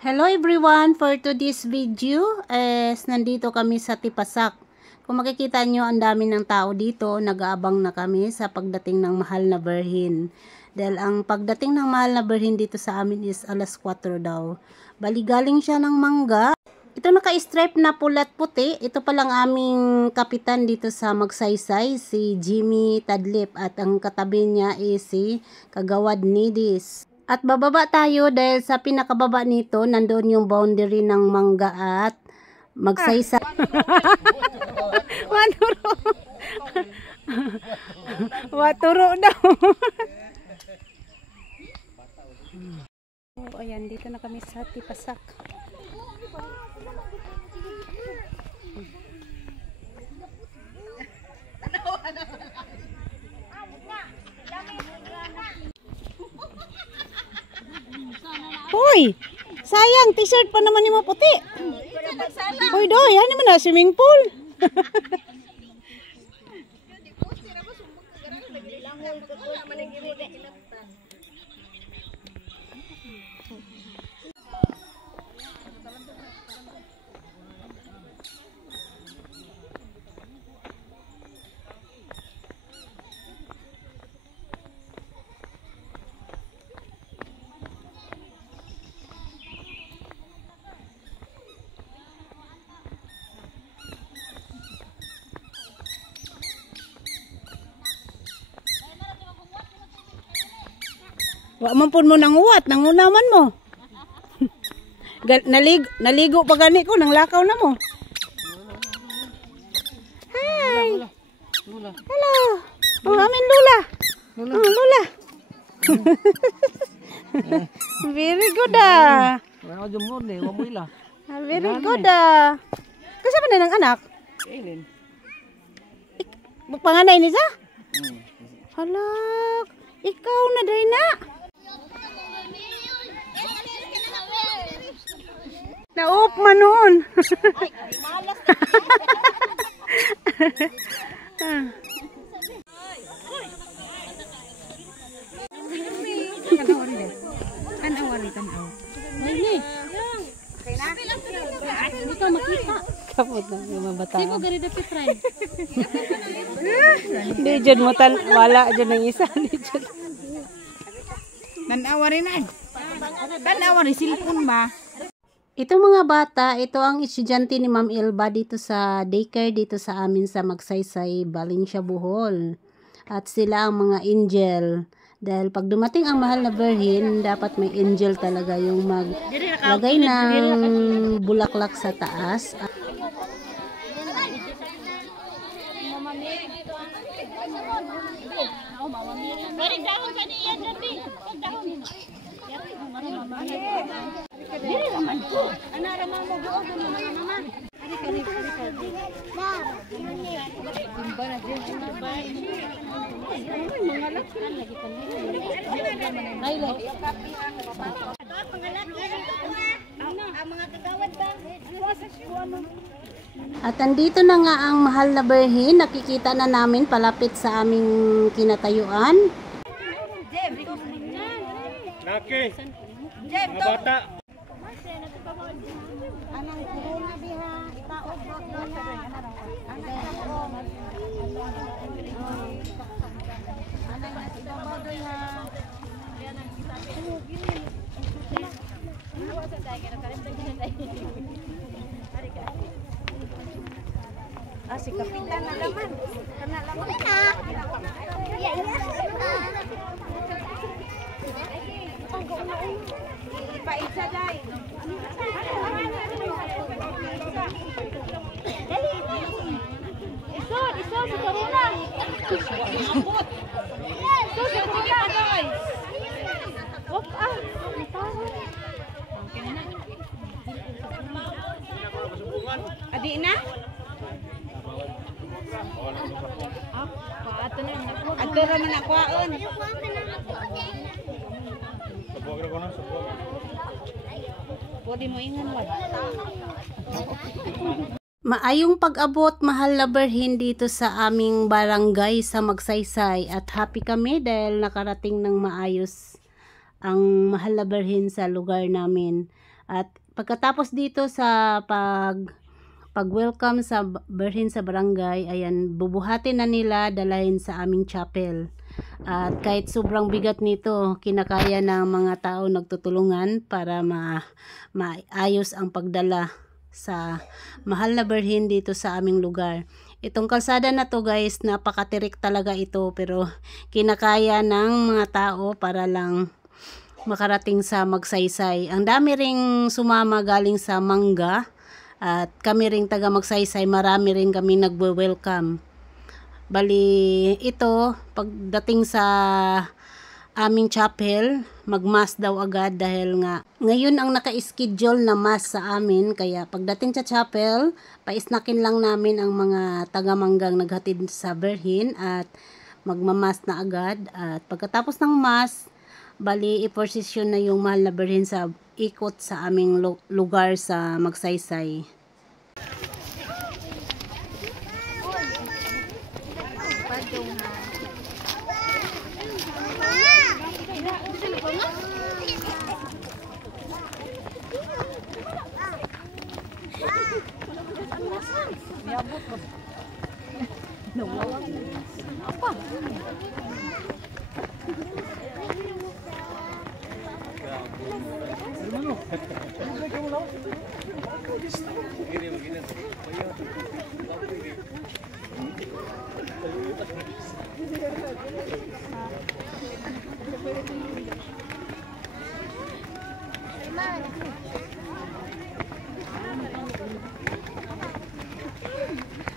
Hello everyone, for today's video nandito kami sa Tipasak. Kung makikita nyo, ang dami ng tao dito, nag-aabang na kami sa pagdating ng mahal na berhin. Dahil ang pagdating ng mahal na berhin dito sa amin is alas 4 daw. Bali galing siya ng Mangga. Ito naka-stripe na pulat puti. Ito palang aming kapitan dito sa Magsaysay, si Jimmy Tadlip, at ang katabi niya is si Kagawad Nidis. At bababa tayo dahil sa pinakababa nito, nandoon yung boundary ng Mangga at Magsaysay. Waturo. Waturo daw. Oh, ayan, dito na kami sa Tipasak. Hoy! Sayang, t-shirt pa naman ni mo puti. Hoy, doy, ano mo na, swimming pool? Wa man pud mo nang uwat, nangunaman mo. Naligo pa gani ko, nang lakaw na mo. Hi. Lula. Hello. Oh, amin Lula. Lula. Oh, Lula. Very good ah. Very good ah. Kasi ba na ng anak? Eileen. Panganay ni sa? Halak. Ikaw na day na. Naup man noon. Dito makita. Kapot na yung mga bata. Sino gari dati friend? Di dyan mo wala dyan ng isa. Tanawa rin na. Tanawa rin silpon ba? Itong mga bata, ito ang estudyante ni Ma'am Elba dito sa daycare dito sa amin sa Magsaysay, Valencia, Bohol. At sila ang mga angel. Dahil pag dumating ang mahal na berhin, dapat may angel talaga yung maglagay ng bulaklak sa taas. At andito na nga ang mahal na berhin. Nakikita na namin palapit sa aming kinatayuan. Naki, mga bata. Anang corona biha, itaog na. Anang nasibabaw doy ha. Si kapitan na laman. Kana laman. Ya, ya. Paisa dai. Isod si Corona. Isod si Corona guys. Wak ah. Adi na? Ato ra man akwaon. Pwede mo ingon wad. Maayong pag-abot mahal na berhin dito sa aming barangay sa Magsaysay at happy kami dahil nakarating ng maayos ang mahal na berhin sa lugar namin. At pagkatapos dito sa pag-welcome sa birhen sa barangay, ayan, bubuhatin na nila, dalahin sa aming chapel. At kahit sobrang bigat nito, kinakaya ng mga tao nagtutulungan para maayos ang pagdala sa mahal na birhen dito sa aming lugar. Itong kalsada na to guys, napakatirik talaga ito, pero kinakaya ng mga tao para lang makarating sa Magsaysay. Ang dami ring sumama galing sa Mangga, at kami ring taga Magsaysay, marami ring kami nagwe-welcome. Bali, ito, pagdating sa aming chapel, mag-mass daw agad dahil nga ngayon ang naka-schedule na mass sa amin. Kaya pagdating sa chapel, paisnakin lang namin ang mga taga-Manggang naghatid sa birhen at magmamass na agad. At pagkatapos ng mass, bali, iprosesyon na yung mahal na birhen sa ikot sa aming lugar sa Magsaysay.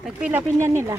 Nagpilapin yan nila.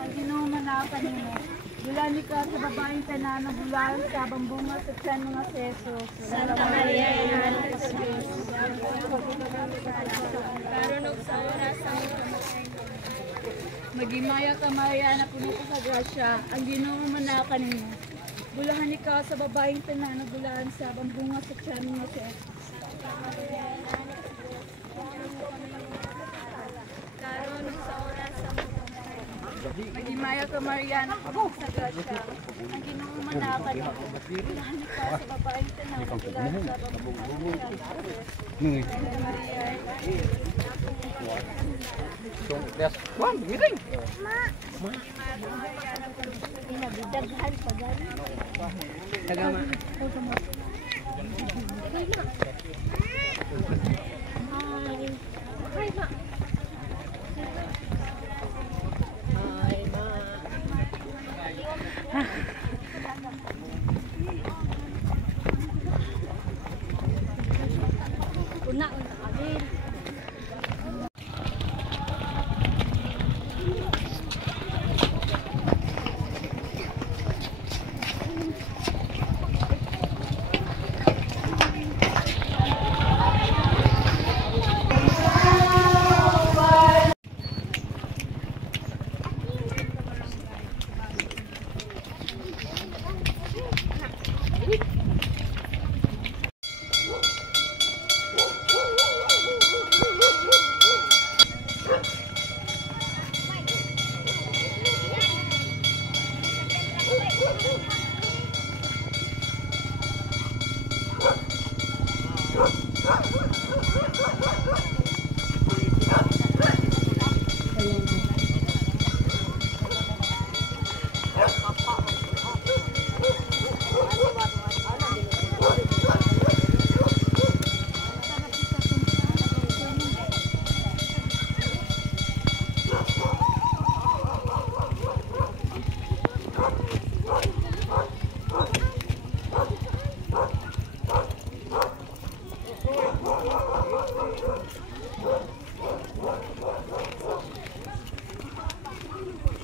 Ang ginumanakapan mo. Bulani ka sa babaeng tananang bulan sa bambunga sa tiyan mga seso. Santa Maria, Ina sa Diyos. Karunog sa oras sa magimaya ka Maria na puno ka sa grasya. Ang ginumanakapan mo. Bulahan ka sa babaeng tananang bulan sa bambunga sa tiyan mga seso. Karunog sa oras sa magimaya ka Maria na puno sa grasya. Ang ginumanakapan mo. Bulahan ka sa babaeng tananang bulan sa bambunga sa tiyan mga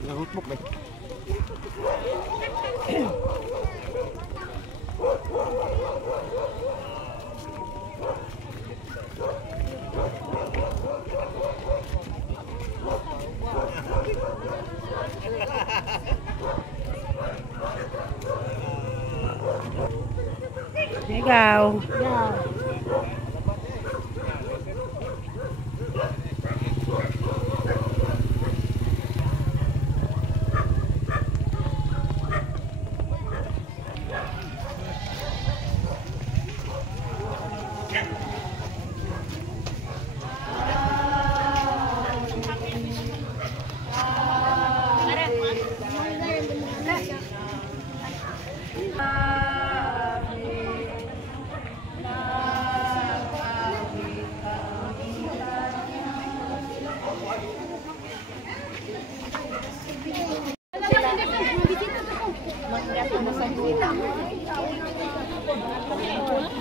Nahutmok ba? Ikaw.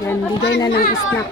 Yan, bigay na ng snack.